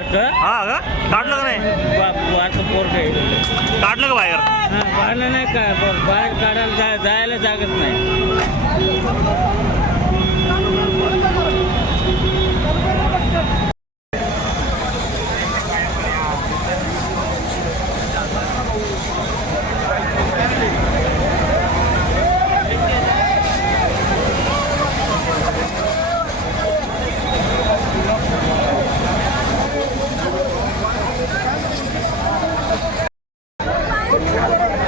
वारक हा का? काढलं का नाही? वारक पोरग आहे. काढलं का बाहेर? काढलं नाही का? बाहेर काढायला जायला जागत नाही. Yeah.